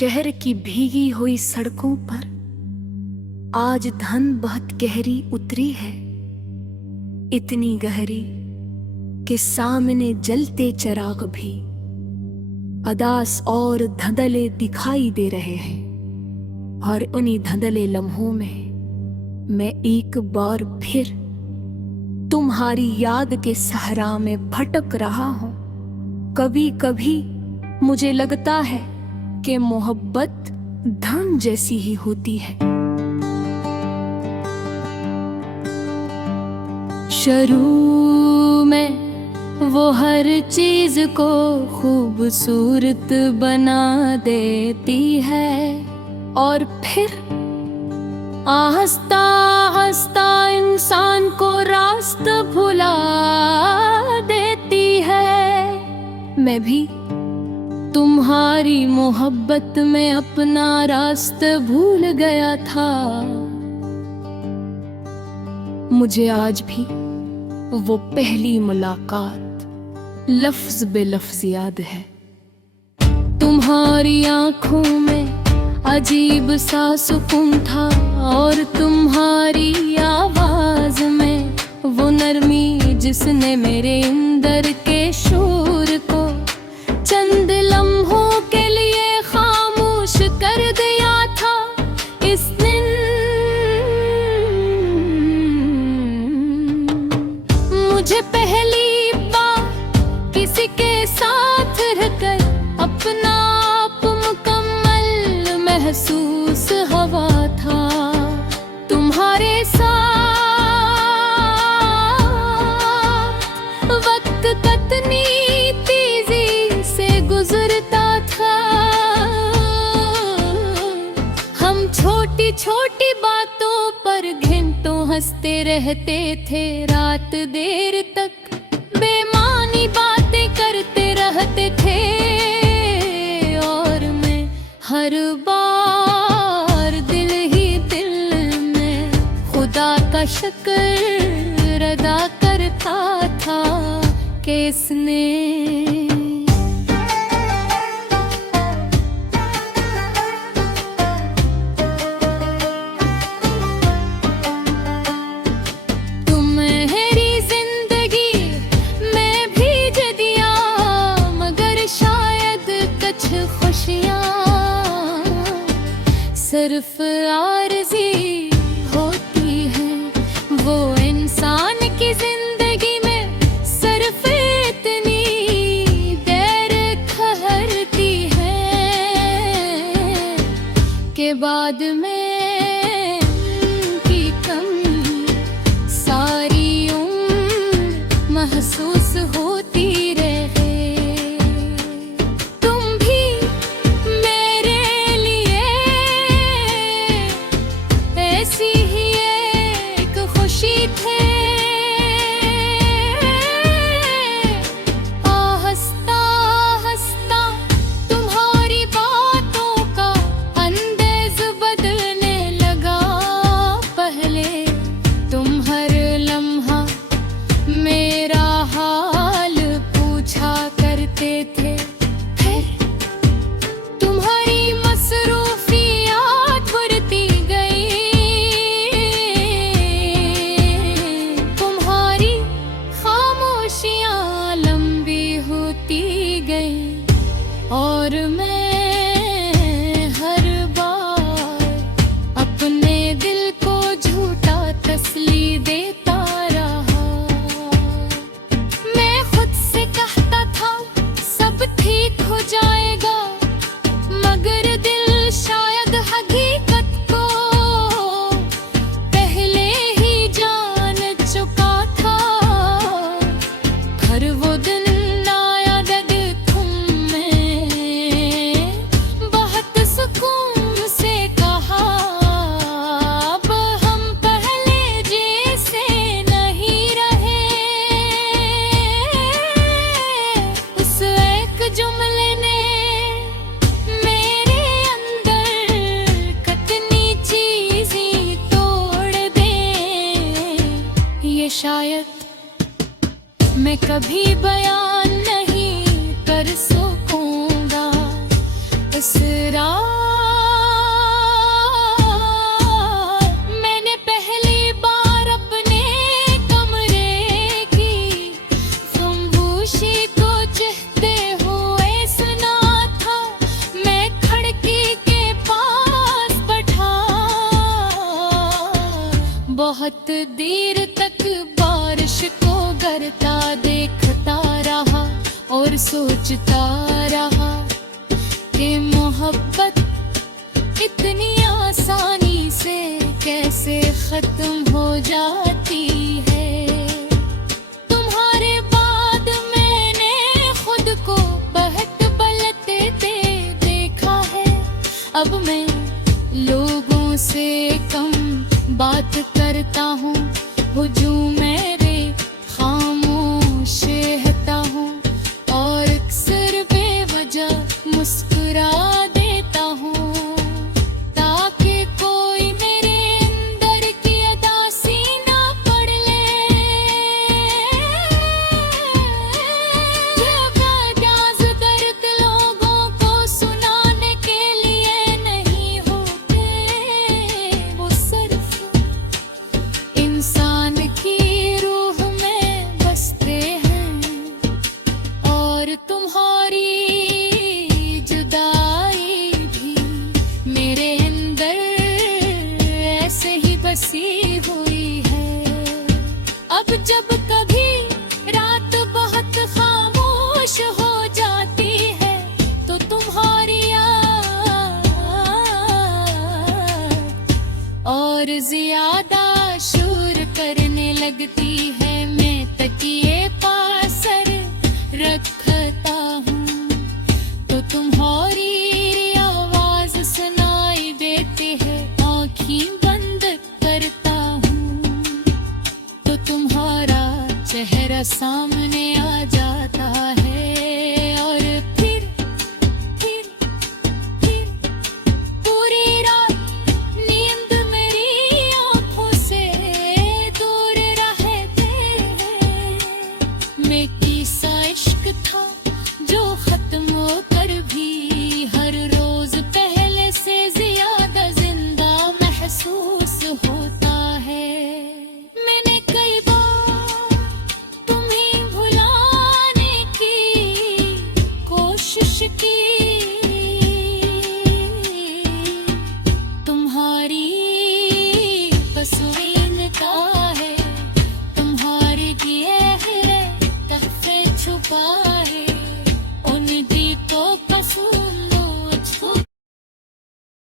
शहर की भीगी हुई सड़कों पर आज धन बहुत गहरी उतरी है, इतनी गहरी कि सामने जलते चिराग भी अदास और धंधले दिखाई दे रहे हैं। और उन्हीं धंधले लम्हों में मैं एक बार फिर तुम्हारी याद के सहरा में भटक रहा हूं। कभी कभी मुझे लगता है कि मोहब्बत धन जैसी ही होती है, शुरू में वो हर चीज को खूबसूरत बना देती है और फिर आहिस्ता आहिस्ता इंसान को रास्ता भुला देती है। मैं भी तुम्हारी मोहब्बत में अपना रास्ता भूल गया था। मुझे आज भी वो पहली मुलाकात लफ्ज बे लफ्ज याद है। तुम्हारी आंखों में अजीब सा सुकून था और तुम्हारी आवाज में वो नरमी जिसने मेरे अंदर के शोर को चंद लम्हों के लिए खामोश कर दिया था। इस दिन मुझे पहली बार किसी के साथ रहकर अपना आप मुकम्मल महसूस हुआ था। तुम्हारे साथ वक्त कितनी तेजी से गुजरता था। हम छोटी छोटी बातों पर घंटों हंसते रहते थे, रात देर तक बेमानी बातें करते रहते थे। और मैं हर बार दिल ही दिल में खुदा का शुक्र अदा करता था कि इसने सिर्फ आरज़ी होती है वो इंसान की जिंदगी में, सिर्फ इतनी देर ठहरती है के बाद में की कमी सारी उम्र महसूस होती रहे। और मैं हर बार अपने दिल को झूठा तसल्ली देता रहा। मैं खुद से कहता था सब ठीक हो जाएगा, मगर दिल शायद हकीकत को पहले ही जान चुका था। हर वो दिन शायद मैं कभी बयान नहीं कर सकूंगा इस रात। सोचता रहा कि मोहब्बत इतनी आसानी से कैसे खत्म हो जाती है। तुम्हारे बाद मैंने खुद को बहत बलते देखा है। अब मैं लोगों से कम बात करता हूँ, हुजूम मेरे खामोश रहता हूँ और अक्सर बेवजह मुस्कुरा देता हूँ, ताकि कोई मेरे अंदर की अदासी ना पढ़ ले। ये बयाज़ दर्द लोगों को सुनाने के लिए नहीं होते, वो सिर्फ इंसान की रूह में बसते हैं। और तुम्हारी जुदाई भी मेरे अंदर ऐसे ही बसी हुई है। अब जब कभी रात बहुत खामोश हो जाती है तो तुम्हारी याद और ज्यादा शोर करने लगती